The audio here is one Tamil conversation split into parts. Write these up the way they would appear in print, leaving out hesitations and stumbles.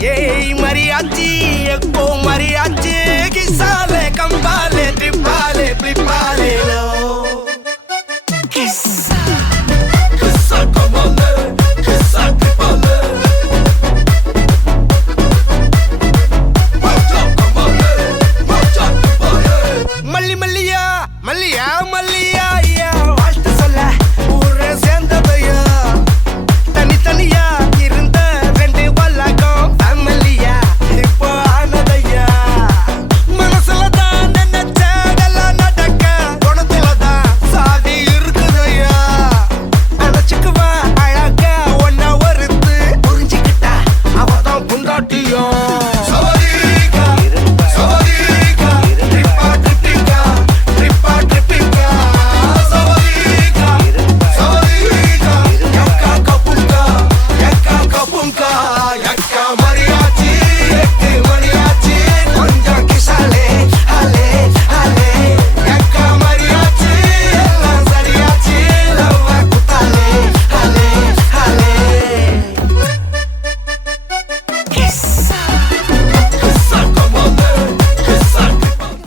Yey mariachi, ecco mariachi, chi sale, campale, tripale, flipale, lo. Chissà, chissà campale, chissà tripale. Marcia campale, marcia tripale. Malli malliya, malliya, malliya, ya. வாழ்த்து சொல்ல ஊரே சேர்ந்ததையா. தனித்தனியா இருந்த ரெண்டு வல்லகம் ஃபேமிலியா இப்போ ஆனதையா. மனசுலதான் நினைச்சதெல்லாம் நடக்க குணத்துலதான் சாதி இருக்குதையா. அணைச்சுக்குவா அழகா ஒன்ன ஒருத்து புரிஞ்சுக்கிட்டா அவதான் புண்டாட்டியும்.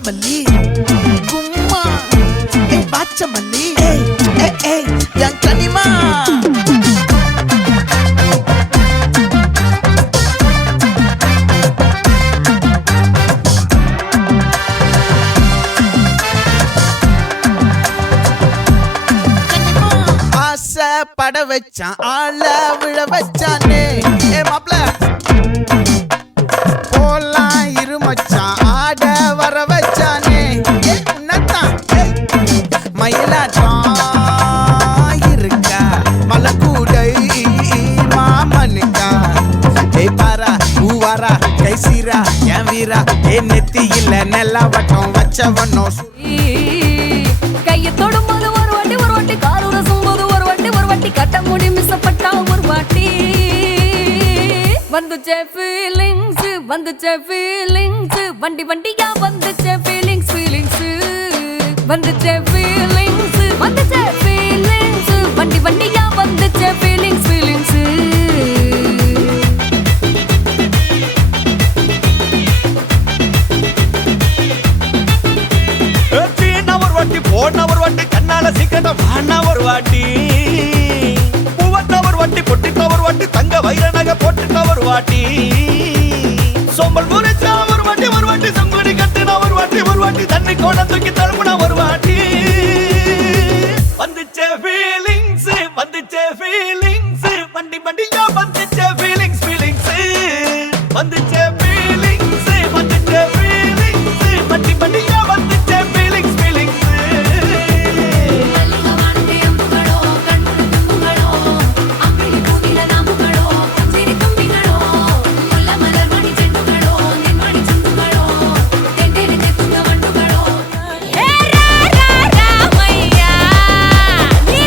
Mali, gumma, baca mali, yang kanima. ஆசை பட வச்சான் ஆள விழ வச்சானே மாப்ள போலாம் இரு மச்சான் ஆட வர வச்சானே உன்னத்தான் மயிலாட்டம் இருக்கா மலக்கூடை மாமனுக்கா பாரா பூவாரா கைசீரா என் வீரா நெத்தி இல்ல நெல்லா வட்டம் வச்சவனோ கைய தொடும்போது ஒரு வாட்டி காரு ரசும்போது ஒரு வாட்டி கட்ட முடி மிஸ்ஸப்பட்டா ஒரு வாட்டி வந்துச்சே ஃபீலிங்ஸ் வண்டி வண்டியா வந்துச்சே ஃபீலிங்ஸ் வந்துச்சே ஃபீலிங்ஸ் வண்டி வண்டியா வந்துச்சே ஃபீலிங்ஸ் ஒரு வாட்டி போன ஒரு வாட்டி கண்ணால சீக்கிரம் வாண்ணா ஒரு வாட்டி பூவட்ட ஒரு வாட்டி பொட்டிட்ட ஒரு வாட்டி தங்க வைர நகை போட்டுட்ட ஒரு வாட்டி சோம்பல் முறைச்சா ஒரு வாட்டி சங்குடி கட்டுனா ஒரு வாட்டி தண்ணி கோண தூக்கி தழுப்புனா ஒரு வாட்டி வந்துச்சே ஃபீலிங்ஸ் வண்டி வண்டியா வந்துச்சே ஃபீலிங்ஸ் வந்துச்சே ஃபீலிங்ஸ் வண்டி வண்டியா வந்துச்சே ஃபீலிங்ஸ் ராமையா நீ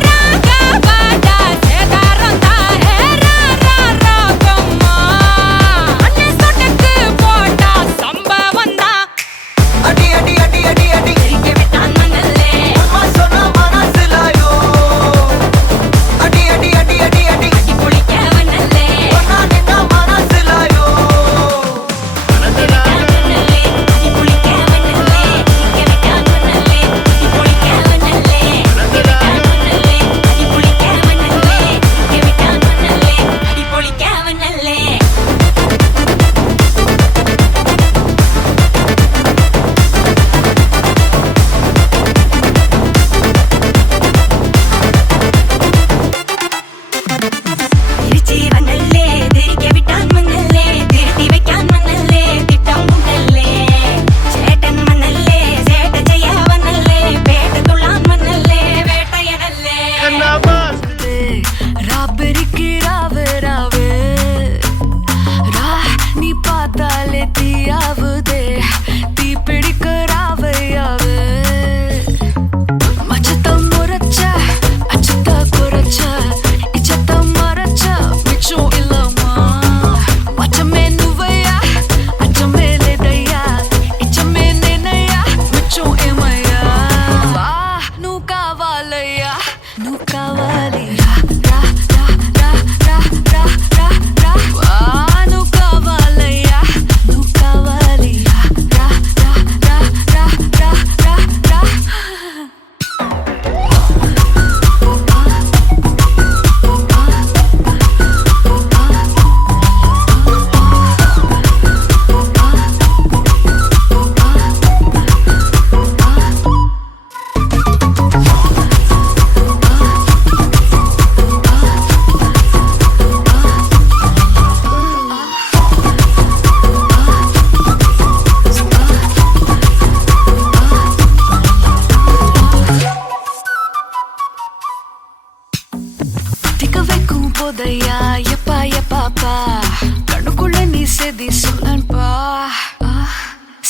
செய்தி சொல்லன்பா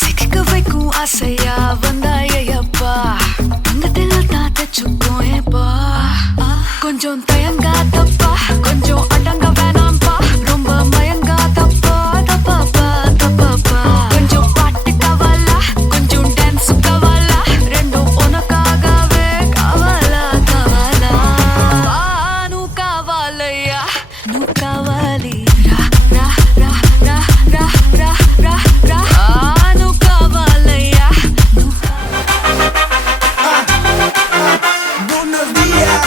சிக்க வைக்கும் ஆசையா வந்தாயப்பா தங்கத்தில் தான் தச்சுக்கோ ஏப்பா கொஞ்சம் தயங்காதப்பா கொஞ்சம் அடங்க வேணாம்பா ரொம்ப மயங்காதப்பா தப்பாப்பா தப்பாப்பா கொஞ்சம் பாட்டு கவலா கொஞ்சம் டான்ஸ் கவலா ரெண்டும் உனக்காகவே கவலா கவலா நூ கவலையா நூ கவலி ரா ரா ரா ரா ரா ரா ரா ரா நூ கவலையா நூ Buenos días,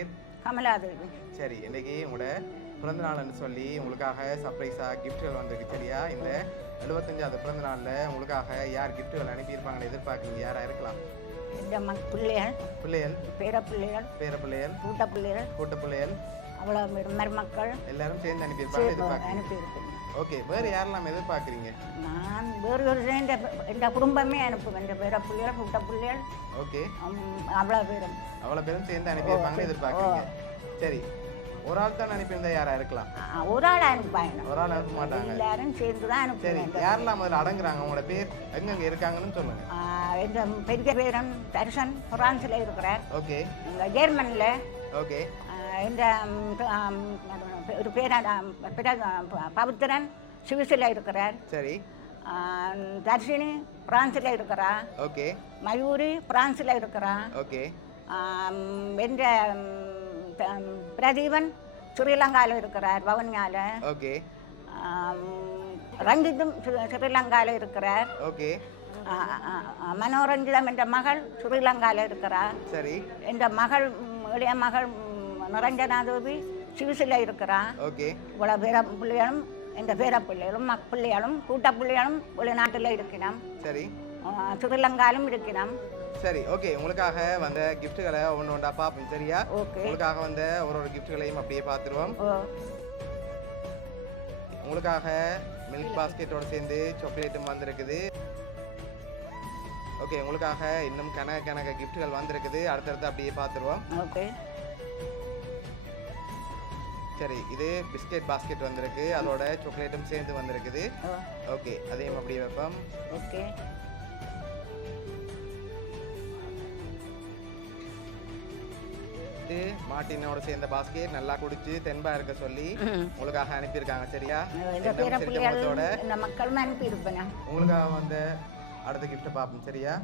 பேர் கமலாதேவி. சரி, இன்னைக்கு உங்களோட பிறந்த நாள்னு சொல்லி உங்களுக்காக சர்ப்ரைஸாக கிஃப்ட்கள் வந்திருக்கு சரியா? இந்த 75வது பிறந்த நாளில் உங்களுக்காக யார் கிஃப்ட்கள் அனுப்பியிருப்பாங்களே எதிர்பார்க்குறீங்க? யாராக இருக்கலாம்? இந்த பிள்ளைகள், பிள்ளைகள், பேரப்பிள்ளைகள், பேர பிள்ளைகள், கூட்ட பிள்ளைகள், அவ்வளோ மருமக்கள் எல்லாரும் சேர்ந்து அனுப்பியிருப்பாங்க எதிர்பார்க்குறீங்க. அனுப்பியிருக்கேன். ஓகே, வேறு யாரெல்லாம் எதிர்பார்க்குறீங்க? நான் வேறு ஒரு இந்த குடும்பமே அனுப்புவேன். இந்த பேரப்பிள்ளைகள், கூட்ட பிள்ளைகள், ஓகே, அவ்வளோ பேரும் அவ்வளோ பேரும் சேர்ந்து அனுப்பியிருப்பாங்கன்னு எதிர்பார்க்குறீங்க. சரி, ஒரு ஆள் தான் அனுப்பியிருந்தா யாரா இருக்கலாம்? ஒரு ஆள் அனுப்பாங்க. ஒரு ஆள் அனுப்ப மாட்டாங்க. எல்லாரும் சேர்ந்து தான் சரி, அனுப்புவேன். யாரெல்லாம் அதில் அடங்குறாங்க? உங்களோட பேர் எங்கெங்க இருக்காங்கன்னு சொல்லுங்க. இந்த பெரிய பேரன் தர்ஷன் பிரான்ஸில் இருக்கிறார். ஓகே, இங்கே ஜெர்மனியில். ஓகே, இந்த ஒரு பவித்திரன் சுவிஸில் இருக்கிறார். சரி, தர்ஷினி பிரான்ஸில் இருக்கிறா. ஓகே, மயூரி பிரான்ஸில் இருக்கிறா. ஓகே, என்ற பிரதீபன் ஸ்ரீலங்காவில் இருக்கிறார், வவுனியாவில். ஓகே, ரஞ்சித்தும் ஸ்ரீலங்காவில் இருக்கிறார். ஓகே, மனோரஞ்சிதம் என்ற மகள் ஸ்ரீலங்காவில் இருக்கிறார். சரி, என்ற மகள் இளைய மகள் நிரஞ்சனாதேவி சுவிஸில் இருக்கிறான். ஓகே, இவ்வளோ பிள்ளைகளும் எந்த பிள்ளைகளும் பிள்ளைகளும் கூட்ட பிள்ளைகளும் வெளிநாட்டில் இருக்கணும். சரி, ஸ்ரீலங்காலும் இருக்கணும். சரி, ஓகே. உங்களுக்காக வந்த கிஃப்ட்டுகளை ஒன்று ஒன்றா பார்ப்போம் சரியா? ஓகே. உங்களுக்காக வந்த ஒரு கிஃப்ட்டுகளையும் அப்படியே பார்த்துருவோம். உங்களுக்காக மில்க் பாஸ்கெட்டோட சேர்ந்து சாக்லேட்டும் வந்திருக்குது. ஓகே, உங்களுக்காக இன்னும் கணக்கு கிஃப்ட்டுகள் வந்திருக்குது. அடுத்தடுத்து அப்படியே பார்த்துருவோம். ஓகே. சரி, இது பிஸ்கெட் பாஸ்கெட் வந்திருக்கு, அதோட சாக்லேட்டும் சேர்ந்து வந்திருக்குது. ஓகே, அதையும் அப்படியே வைப்போம். ஓகே. மார்ட்டினோட சேர்ந்த பாஸ்கெட் நல்லா குடிச்சு தென்பா இருக்க சொல்லி உங்களுக்காக அனுப்பியிருக்காங்க சரியா? இந்த மக்களும் அனுப்பியிருப்பேன். உங்களுக்காக வந்த அடுத்த கிஃப்ட்டை பார்ப்போம் சரியா?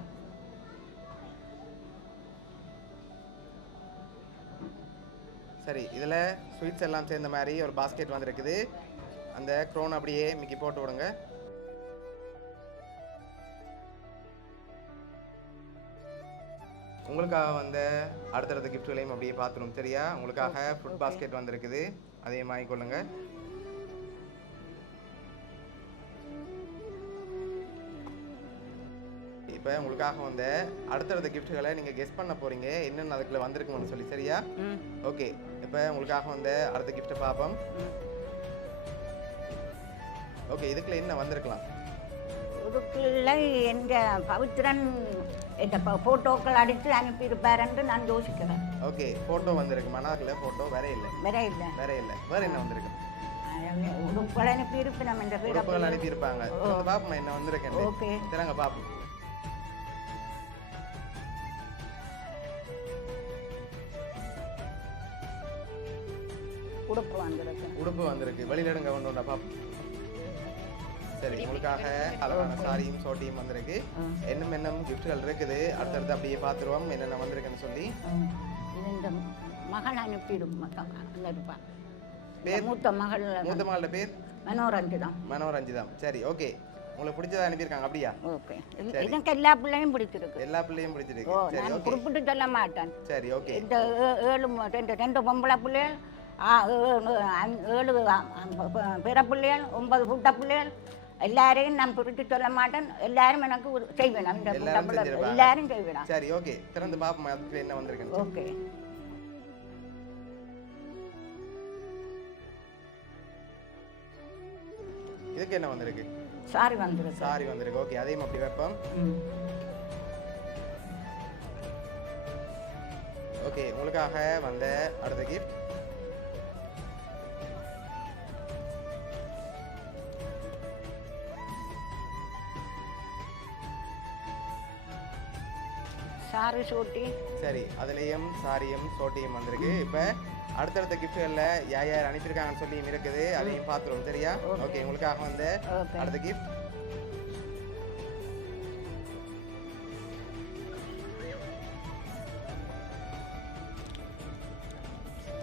சரி, இதில் ஸ்வீட்ஸ் எல்லாம் சேர்ந்த மாதிரி ஒரு பாஸ்கெட் வந்திருக்குது. அந்த க்ரோன் அப்படியே மிக்கி போட்டு விடுங்க. உங்களுக்காக வந்த அடுத்தடுத்த கிஃப்ட்களையும் அப்படியே பார்த்துடும் சரியா? உங்களுக்காக ஃபுட் பாஸ்கெட் வந்திருக்குது, அதையும் வாங்கிக்கொள்ளுங்க. இப்போ உங்களுக்காக வந்த அடுத்தடுத்த கிஃப்ட்களை நீங்கள் கெஸ் பண்ண போகிறீங்க என்னென்ன அதுக்குள்ள வந்திருக்குன்னு சொல்லி சரியா? ஓகே, இப்போ உங்களுக்காக வந்த அடுத்த கிஃப்ட்டை பார்ப்போம். ஓகே, இதுக்குள்ள என்ன வந்திருக்கலாம்? இதுக்குள்ள எந்த பவித்ரன் இந்த ஃபோட்டோக்கள் அடித்து அனுப்பியிருப்பார் என்று நான் யோசிக்கிறேன். ஓகே, ஃபோட்டோ வந்திருக்கு. மனார்ல ஃபோட்டோ வேற இல்லை. வேற இல்லை. வேற என்ன வந்திருக்கு? உடுப்புகள் அனுப்பியிருப்பேன். நம்ம இந்த உடுப்புகள் அனுப்பியிருப்பாங்க. பாப்போம் என்ன வந்திருக்கேன். ஓகே, சரிங்க பாப்போம். உடுப்பு வந்திருக்கு. வெளியில எடுங்க கொண்டு வந்தா பாப்போம். சரி, உங்களுக்காக அழகான சாரியும் சோட்டியும் வந்திருக்கு. என்னும் கிஃப்ட்கள் இருக்குது. அடுத்தடுத்து அப்படியே பார்த்துருவோம் என்னென்ன வந்திருக்குன்னு சொல்லி. இந்த மகள் அனுப்பிடும். மூத்த மகளோட பேர் மனோரஞ்சிதம். சரி, ஓகே. உங்களுக்கு பிடிச்சதா அனுப்பியிருக்காங்க அப்படியா? ஓகே. எனக்கு எல்லா பிள்ளையும் பிடிச்சிருக்கு. எல்லா பிள்ளையும் பிடிச்சிருக்கு. சரி, ஓகே. குறிப்பிட்டு சொல்ல மாட்டேன். சரி, ஓகே. இந்த 7 பொம்பளை பிள்ளைகள், 7 பிற பிள்ளைகள், 9 கூட்ட பிள்ளைகள் எல்லாரையும் நான் பிரித்து சொல்ல மாட்டேன். எல்லாரும் எனக்கு செய்வேன். எல்லாரும் செய்வேன். சரி, ஓகே. திறந்து பாப்போம் அதுக்கு என்ன வந்திருக்கு. ஓகே. இதுக்கு என்ன வந்திருக்கு? சாரி வந்திருக்கு. சாரி வந்திருக்கு. ஓகே, அதையும் அப்படி வைப்போம். ஓகே, உங்களுக்காக வந்த அடுத்த கிஃப்ட் சாரி சோட்டி. சரி, அதுலேயும் சாரியும் சோட்டியும் வந்திருக்கு. இப்போ அடுத்தடுத்த கிஃப்ட்களில் யார் யார் அனுப்பியிருக்காங்கன்னு சொல்லியும் இருக்குது, அதையும் பார்த்துருவோம் சரியா? ஓகே, உங்களுக்காக வந்து அடுத்த கிஃப்ட்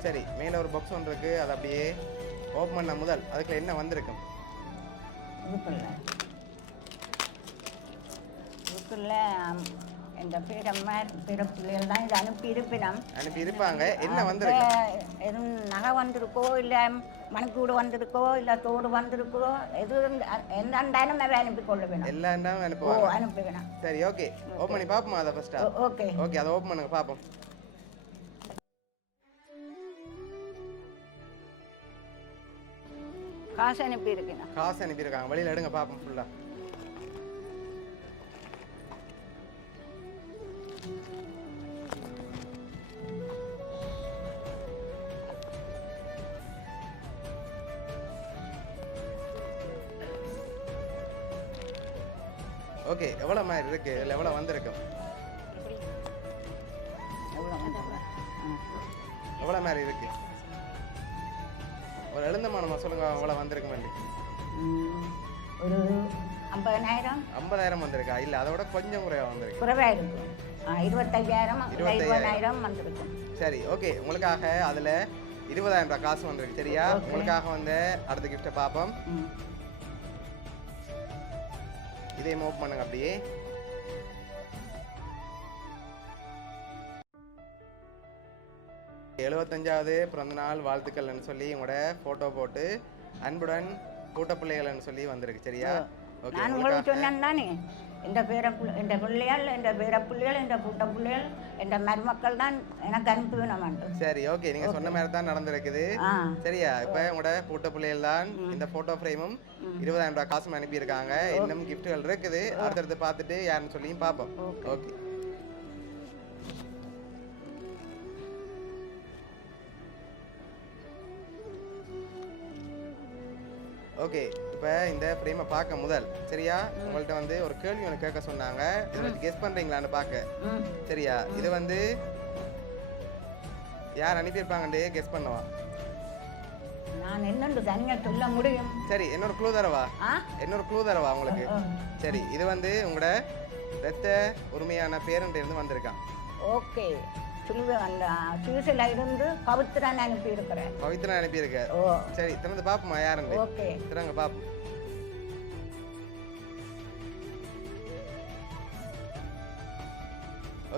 சரி, மேலே ஒரு பாக்ஸ் ஒன்று இருக்குது. அது அப்படியே ஓப்பன் பண்ண முதல் அதுக்குள்ள என்ன வந்திருக்கும்? இதுக்குள்ள இந்த பேரம்மா பிறப்புகள் தான் இது அனுப்பி இருப்பினம் அனுப்பி இருப்பாங்க. என்ன வந்திருக்கு? எதுவும் நகை வந்திருக்கோ இல்லை மணிக்கூடு வந்திருக்கோ இல்லை தோடு வந்திருக்கோ எது எந்த அண்டாயிரம் அதை அனுப்பி கொள்ள வேணும். எல்லா இடம் ஓ அனுப்புவாங்க. அனுப்பி வேணும். சரி ஓகே, ஓப்பன் பண்ணி பார்ப்போமா அதை ஃபர்ஸ்டா? ஓகே ஓகே, அதை ஓப்பன் பண்ணுங்க பார்ப்போம். காசு அனுப்பி இருக்கேன். காசு அனுப்பியிருக்காங்க. வெளியில் எடுங்க பார்ப்போம் ஃபுல்லாக. ஓகே, எவ்வளோ மாதிரி இருக்கு? இல்லை எவ்வளோ வந்திருக்கும்? எவ்வளோ மாதிரி இருக்கு? ஒரு எழுந்தமானமா சொல்லுங்க, எவ்வளோ வந்திருக்கு வேண்டி? ஒரு 50,000 50,000 வந்திருக்கா? இல்லை அதை விட கொஞ்சம் குறைவா வந்திருக்கு. குறைவாக இருக்கும். 25,000 20,000 வந்திருக்கும். சரி ஓகே, உங்களுக்காக அதில் 20,000 ரூபாய் காசு வந்திருக்கு. சரியா? உங்களுக்காக வந்து அடுத்த கிஃப்ட்டை பார்ப்போம். இதே மூவ் பண்ணுங்க அப்படியே. எழுபத்தஞ்சாவது பிறந்தநாள் வாழ்த்துக்கள்னு சொல்லி உங்களோட ஃபோட்டோ போட்டு அன்புடன் கூட்ட பிள்ளைகள்னு சொல்லி வந்திருக்கு. சரியா? ஓகே, நான் உங்களுக்கு சொன்னேன் தானே, இந்த பிள்ளைகள் இந்த பேரப்பிள்ளைகள் இந்த கூட்ட பிள்ளைகள் இந்த மருமக்கள் தான் எனக்கு அனுப்பி வேணும். சரி ஓகே, நீங்க சொன்ன மாதிரி தான் நடந்திருக்குது. சரியா? இப்ப உங்களோட கூட்ட பிள்ளைகள் தான் இந்த போட்டோ ஃப்ரேமும் 20,000 ரூபாய் காசும் அனுப்பியிருக்காங்க. இன்னும் கிஃப்ட்டுகள் இருக்குது. அடுத்தடுத்து பார்த்துட்டு யாருன்னு சொல்லியும் பார்ப்போம். ஓகே ஓகே, இப்போ இந்த ஃப்ரேமை பார்க்க முதல் சரியா உங்கள்கிட்ட வந்து ஒரு கேள்வி ஒன்று கேட்க சொன்னாங்க. இதை வச்சு கெஸ் பண்ணுறீங்களான்னு பார்க்க. சரியா? இது வந்து யார் அனுப்பியிருப்பாங்கன்றே கெஸ் பண்ணுவா. நான் என்னன்னு தனியாக சொல்ல முடியும். சரி, என்னோட க்ளூ தரவா? என்னோட க்ளூ தரவா உங்களுக்கு? சரி, இது வந்து உங்களோட ரத்த உரிமையான பேரண்ட் இருந்து வந்திருக்கான். ஓகே, அந்த சுவிசில் இருந்து பவித்ரன் அனுப்பி இருக்கிறேன். பவித்ரன் அனுப்பியிருக்க. ஓ சரி, திறந்து பாப்போமா யாருன்னு? ஓகே, திறங்க பாப்போம்.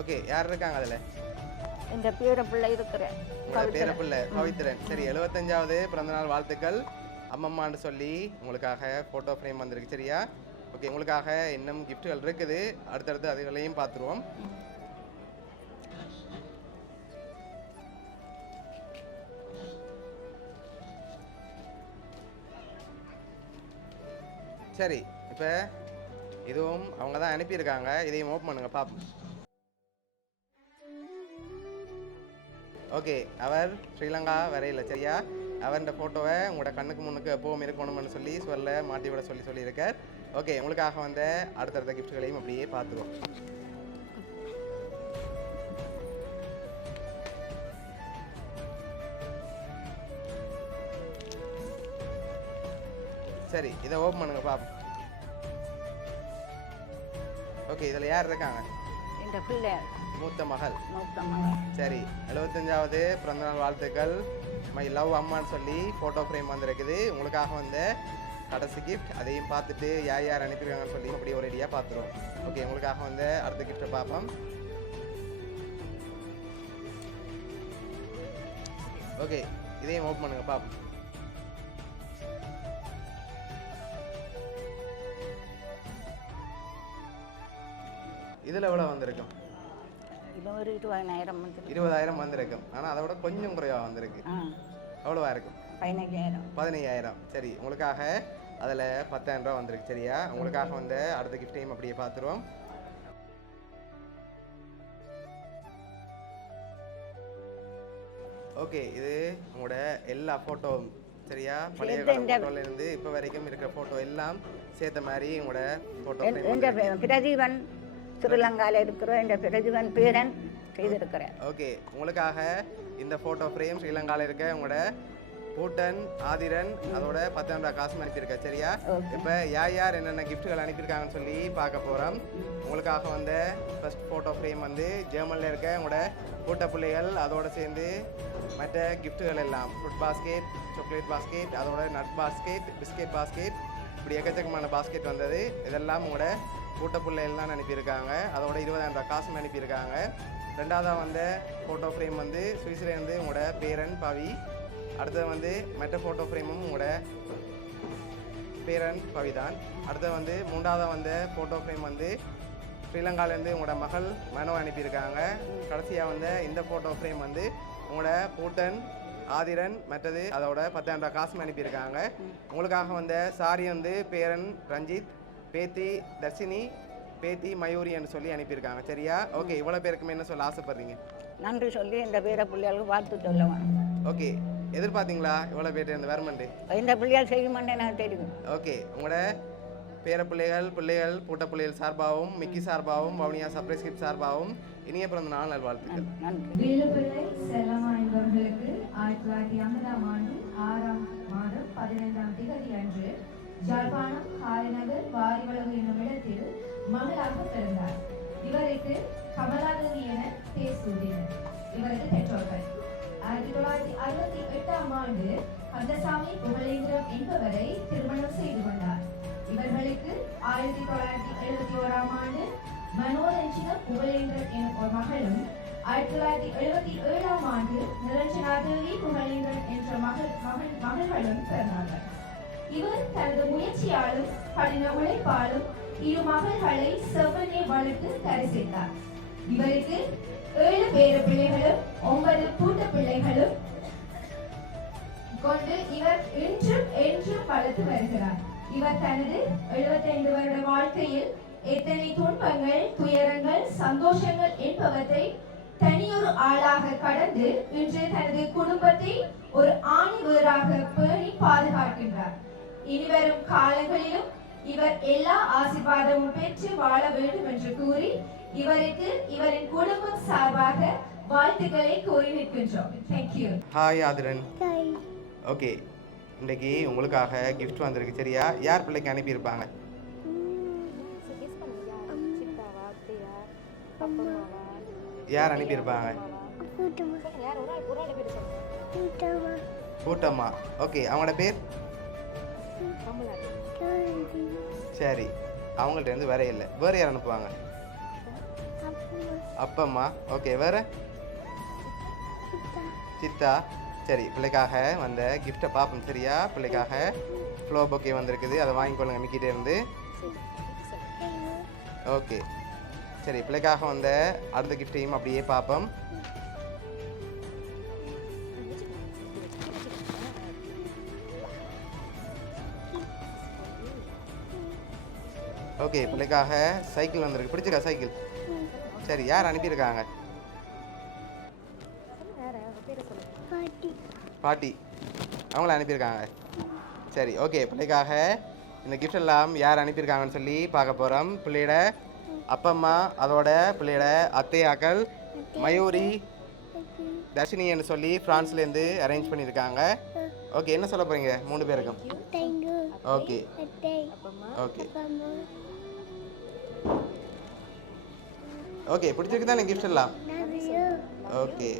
ஓகே, யார் இருக்காங்க அதுல? இந்த பேரப்பிள்ளை இருக்கிறேன். உங்களோட பேரப்பிள்ளை பவித்ரன். சரி, 75வது பிறந்தநாள் வாழ்த்துக்கள் அம்மம்மான்னு சொல்லி உங்களுக்காக போட்டோ ஃப்ரேம் வந்திருக்கு. சரியா? ஓகே, உங்களுக்காக இன்னும் கிஃப்ட்டுகள் இருக்குது. அடுத்தடுத்து அதுகளையும் பார்த்துருவோம். சரி, இப்போ இதுவும் அவங்க தான் அனுப்பியிருக்காங்க. இதையும் ஓப்பன் பண்ணுங்க பார்ப்போம். ஓகே, அவர் ஸ்ரீலங்கா வரையில். சரியா? அவர் இந்த ஃபோட்டோவை உங்களோட கண்ணுக்கு முன்னுக்கு எப்பவும் இருக்கணும்னு சொல்லி மாட்டி விட சொல்லியிருக்கார். ஓகே, உங்களுக்காக வந்த அடுத்தடுத்த கிஃப்ட்டுகளையும் அப்படியே பார்த்துருவோம். சரி, இதை ஓப்பன் பண்ணுங்க பாப்போம். ஓகே, இதில் யார் இருக்காங்க? இந்த பிள்ளை மூத்த மகள். மூத்த மகள். சரி, 75வது பிறந்தநாள் வாழ்த்துக்கள் மை லவ் அம்மான்னு சொல்லி ஃபோட்டோ ஃப்ரேம் வந்துருக்குது. உங்களுக்காக வந்த கடைசி கிஃப்ட். அதையும் பார்த்துட்டு யார் யார் அனுப்பியிருக்காங்கன்னு சொல்லி அப்படியே ஒரேடியாக பார்த்துருவோம். ஓகே, உங்களுக்காக வந்த அடுத்த கிஃப்ட்டை பார்ப்போம். ஓகே, இதையும் ஓப்பன் பண்ணுங்க பார்ப்போம். இதில் எவ்வளோ வந்திருக்கும்? இது ஒரு 20,000 வந்து. 20,000 வந்திருக்கும். ஆனால் அதை விட கொஞ்சம் குறைவாக வந்திருக்கு. எவ்வளோவா இருக்கும்? 15,000. 15,000. சரி, உங்களுக்காக அதில் 10,000 ரூபா வந்திருக்கு. சரியா? உங்களுக்காக வந்து அடுத்த கிஃப்டையும் அப்படியே பார்த்துருவோம். ஓகே, இது உங்களோட எல்லா ஃபோட்டோவும். சரியா? பழைய ஃபோட்டோல இருந்து இப்போ வரைக்கும் இருக்கிற ஃபோட்டோ எல்லாம் சேர்த்த மாதிரி உங்களோட ஃபோட்டோ. பிரதீபன் ஸ்ரீலங்காவில் இருக்கிற இந்த பிரதீபன் பேரன் செய்திருக்கிறேன். ஓகே, உங்களுக்காக இந்த ஃபோட்டோ ஃப்ரேம் ஸ்ரீலங்காவில் இருக்க உங்களோட பூட்டன் ஆதிரன் அதோட 10,000 ரூபா காசு அனுப்பியிருக்க. சரியா? இப்போ யார் என்னென்ன கிஃப்ட்டுகள் அனுப்பியிருக்காங்கன்னு சொல்லி பார்க்க போகிறோம். உங்களுக்காக வந்த ஃபர்ஸ்ட் ஃபோட்டோ ஃப்ரேம் வந்து ஜெர்மனில் இருக்க உங்களோட கூட்ட பிள்ளைகள் அதோடு சேர்ந்து மற்ற கிஃப்ட்டுகள் எல்லாம் ஃப்ரூட் பாஸ்கெட், சாக்லேட் பாஸ்கெட், அதோட நட் பாஸ்கெட், பிஸ்கெட் பாஸ்கெட், இப்படி எக்கச்சக்கமான பாஸ்கெட் வந்தது. இதெல்லாம் உங்களோட கூட்ட பிள்ளைகள் தான் அனுப்பியிருக்காங்க. அதோட 20,000 ரூபாய் காசும் அனுப்பியிருக்காங்க. ரெண்டாவதாக வந்த ஃபோட்டோ ஃப்ரேம் வந்து சுவிஸ்லேருந்து உங்களோட பேரன் பவி. அடுத்தது வந்து மற்ற ஃபோட்டோ ஃப்ரேமும் உங்களோட பேரன் பவி தான். அடுத்தது வந்து மூன்றாவதாக வந்த ஃபோட்டோ ஃப்ரேம் வந்து ஸ்ரீலங்காலேருந்து உங்களோட மகள் மனோ அனுப்பியிருக்காங்க. கடைசியாக வந்த இந்த ஃபோட்டோ ஃப்ரேம் வந்து உங்களோட பூட்டன் ஆதிரன் மற்றது அதோட 10,000 ரூபாய் காசும் அனுப்பியிருக்காங்க. உங்களுக்காக வந்த சாரி வந்து பேரன் ரஞ்சித், பேத்தி தர்ஷினி, பேத்தி மயூரின்னு சொல்லி அனுப்பியிருக்காங்க. சரியா? ஓகே, இவ்வளோ பேருக்குமே என்ன சொல்ல ஆசைப்படுறீங்க? நன்றி சொல்லி இந்த பேர பிள்ளைகளுக்கு வாழ்த்து சொல்ல வேணும். ஓகே, எதிர்பார்த்தீங்களா இவ்வளோ பேர் இந்த வரமெண்டு? இந்த பிள்ளைகள் செய்யுமான்னு எனக்கு தெரியும். ஓகே, உங்களோட பேர பிள்ளைகள் பூட்ட பிள்ளைகள் சார்பாகவும் மிக்கி சார்பாகவும் வவுனியா சர்ப்ரைஸ் கிஃப்ட் சார்பாகவும் இனிய பிறந்த நாள் நல்வாழ்த்துக்கள். நன்றி. வேலுப்பிள்ளை செல்லம்மா என்பவர்களுக்கு 1950ஆம் ஆண்டு 6ஆம் மாதம் 15ஆம் தேதி அன்று யாழ்ப்பாணம் காரைநகர் வாரிவளவு என்னும் இடத்தில் மகளாக பிறந்தார். இவருக்கு கமலாதேவி என பேர் சூட்டினர். இவரது பெற்றோர்கள் 1968ஆம் ஆண்டு கந்தசாமி புகழேந்திரம் என்பவரை திருமணம் செய்து கொண்டார். இவர்களுக்கு 1971ஆம் ஆண்டு மனோரஞ்சின புகழேந்திரன் எனும் ஒரு மகளும் 1977ஆம் ஆண்டு நிரஞ்சனாதேவி புகழேந்திரன் என்ற மகள்களும் பிறந்தார்கள். இவர் தனது முயற்சியாலும் கடின உழைப்பாலும் இரு மகள்களை செவ்வனே வளர்த்து கரை சேர்த்தார். இவருக்கு 7 பேர பிள்ளைகளும் 9 கூட்ட பிள்ளைகளும் கொண்டு இவர் என்றும் வளர்த்து வருகிறார். இவர் தனது 75 வருட வாழ்க்கையில் எத்தனை துன்பங்கள், துயரங்கள், சந்தோஷங்கள் என்பவற்றை தனியொரு ஆளாக கடந்து இன்று தனது குடும்பத்தை ஒரு ஆணிவேராக பேணி பாதுகாக்கின்றார். இனிவரும் காலங்களிலும் இவர் எல்லா ஆசீர்வாதமும் பெற்று வாழ வேண்டும் என்று கூறி இவருக்கு இவரின் குடும்பம் சார்பாக வாழ்த்துக்களை கூறி நிற்கின்றோம். தேங்க்யூ. ஹாய் ஆதிரன். ஓகே, இன்றைக்கி உங்களுக்காக கிஃப்ட் வந்திருக்கு. சரியா? யார் பிள்ளைக்கு அனுப்பியிருப்பாங்க? யார் அனுப்பியிருப்பாங்க? கூட்டம்மா. ஓகே, அவங்களோட பேர்? சரி, அவங்கள்ட்ட இருந்து வேற இல்லை. வேறு யார் அனுப்புவாங்க? அப்பம்மா. ஓகே, வேற? சித்தா. சரி, பிள்ளைக்காக வந்த கிஃப்டை பார்ப்போம். சரியா? பிள்ளைக்காக ஃப்ளோ பொக்கே வந்திருக்குது, அதை வாங்கிக்கொள்ளுங்க மிக்கிட்டே இருந்து. ஓகே, சரி, பிள்ளைக்காக வந்த அடுத்த கிஃப்டையும் அப்படியே பார்ப்போம். ஓகே, பிள்ளைக்காக சைக்கிள் வந்திருக்கு. பிடிச்சிருக்கா சைக்கிள்? சரி, யார் அனுப்பியிருக்காங்க? பாட்டி. அவங்கள அனுப்பியிருக்காங்க. சரி, ஓகே, பிள்ளைக்காக இந்த கிஃப்ட் எல்லாம் யார் அனுப்பியிருக்காங்கன்னு சொல்லி பார்க்க போகிறோம். பிள்ளையோட அப்பம்மா, அதோட பிள்ளையோட அத்தையாக்கள் மயூரி, தர்ஷினின்னு சொல்லி ஃப்ரான்ஸ்லேருந்து அரேஞ்ச் பண்ணியிருக்காங்க. ஓகே, என்ன சொல்ல போகிறீங்க 3 பேருக்கும்? ஓகே ஓகே ஓகே, பிடிச்சிருக்கு தானே கிஃப்ட் எல்லாம்? ஓகே.